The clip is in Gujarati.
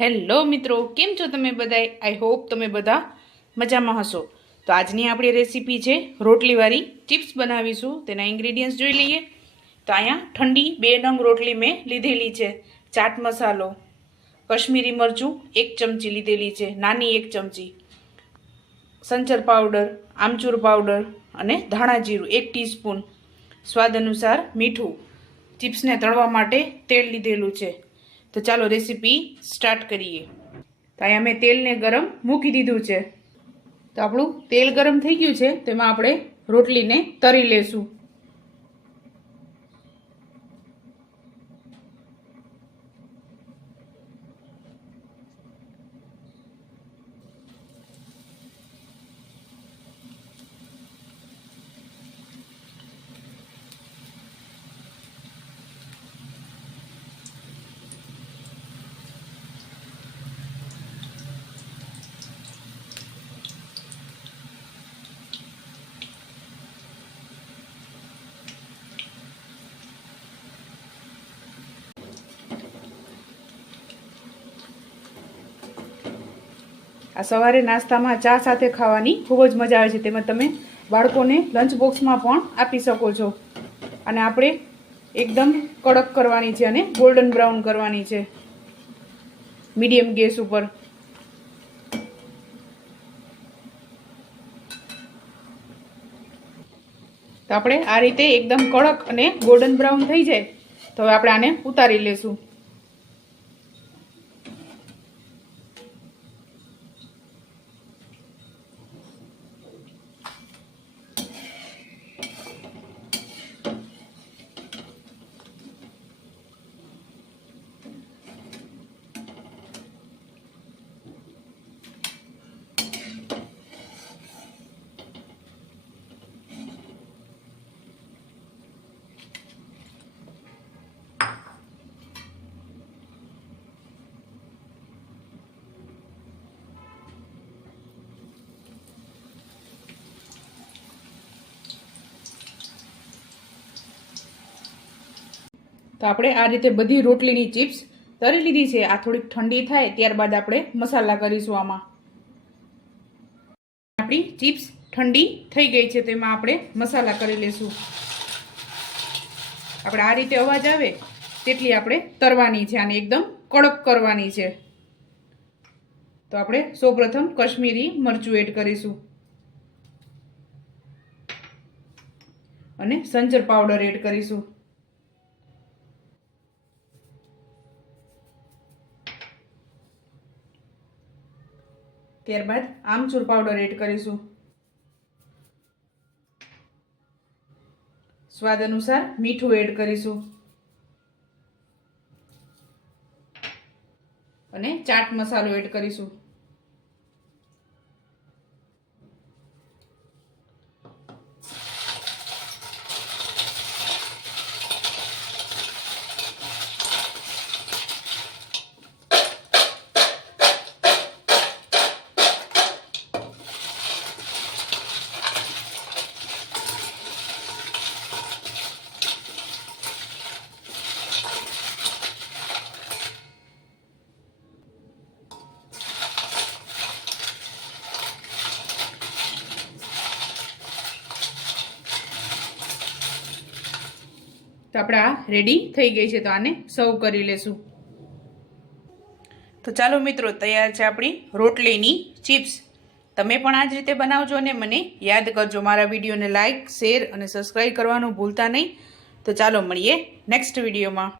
હેલો મિત્રો, કેમ છો તમે બધા આઈ હોપ તમે બધા મજામાં હશો. તો આજની આપણી રેસીપી છે રોટલીવાળી ચિપ્સ બનાવીશું. તેના ઇન્ગ્રીડિયન્ટ્સ જોઈ લઈએ. તો અહીંયા ઠંડી બે નંગ રોટલી મેં લીધેલી છે. ચાટ મસાલો, કશ્મીરી મરચું એક ચમચી લીધેલી છે, નાની એક ચમચી, સંચર પાવડર, આમચૂર પાવડર અને ધાણા જીરું એક ટીસ્પૂન સ્વાદ અનુસાર મીઠું. ચિપ્સને તળવા માટે તેલ લીધેલું છે. તો ચાલો રેસીપી સ્ટાર્ટ કરીએ. તો અહીંયા મેં તેલને ગરમ મૂકી દીધું છે. તો આપણું તેલ ગરમ થઈ ગયું છે તેમાં આપણે રોટલીને તરી લેશું. આ સવારે નાસ્તામાં ચા સાથે ખાવાની ખૂબ જ મજા આવે છે. તેમાં તમે બાળકોને લંચ બોક્સમાં પણ આપી શકો છો. અને આપણે એકદમ કડક કરવાની છે અને ગોલ્ડન બ્રાઉન કરવાની છે. મીડિયમ ગેસ ઉપર. તો આપણે આ રીતે એકદમ કડક અને ગોલ્ડન બ્રાઉન થઈ જાય. તો હવે આપણે આને ઉતારી લેશું. તો આપણે આ રીતે બધી રોટલીની ચિપ્સ તરી લીધી છે. આ થોડીક ઠંડી થાય ત્યારબાદ આપણે મસાલા કરીશું આમાં. આપણી ચિપ્સ ઠંડી થઈ ગઈ છે તેમાં આપણે મસાલા કરી લેશું. આપણે આ રીતે અવાજ આવે તેટલી આપણે તરવાની છે આને એકદમ કડક કરવાની છે. તો આપણે સૌપ્રથમ કશ્મીરી મરચું એડ કરીશું. અને સંચર પાવડર એડ કરીશું. ત્યારબાદ આમચૂર પાવડર એડ કરીશું. સ્વાદ અનુસાર મીઠું એડ કરીશું. અને ચાટ મસાલો એડ કરીશું. તો આપણે આ રેડી થઈ ગઈ છે તો આને સર્વ કરી લેશું. તો ચાલો મિત્રો, તૈયાર છે આપણી રોટલીની ચિપ્સ. તમે પણ આ જ રીતે બનાવજો અને મને યાદ કરજો. મારા વિડીયોને લાઇક શેર અને સબસ્ક્રાઈબ કરવાનું ભૂલતા નહીં. તો ચાલો મળીએ નેક્સ્ટ વિડીયોમાં.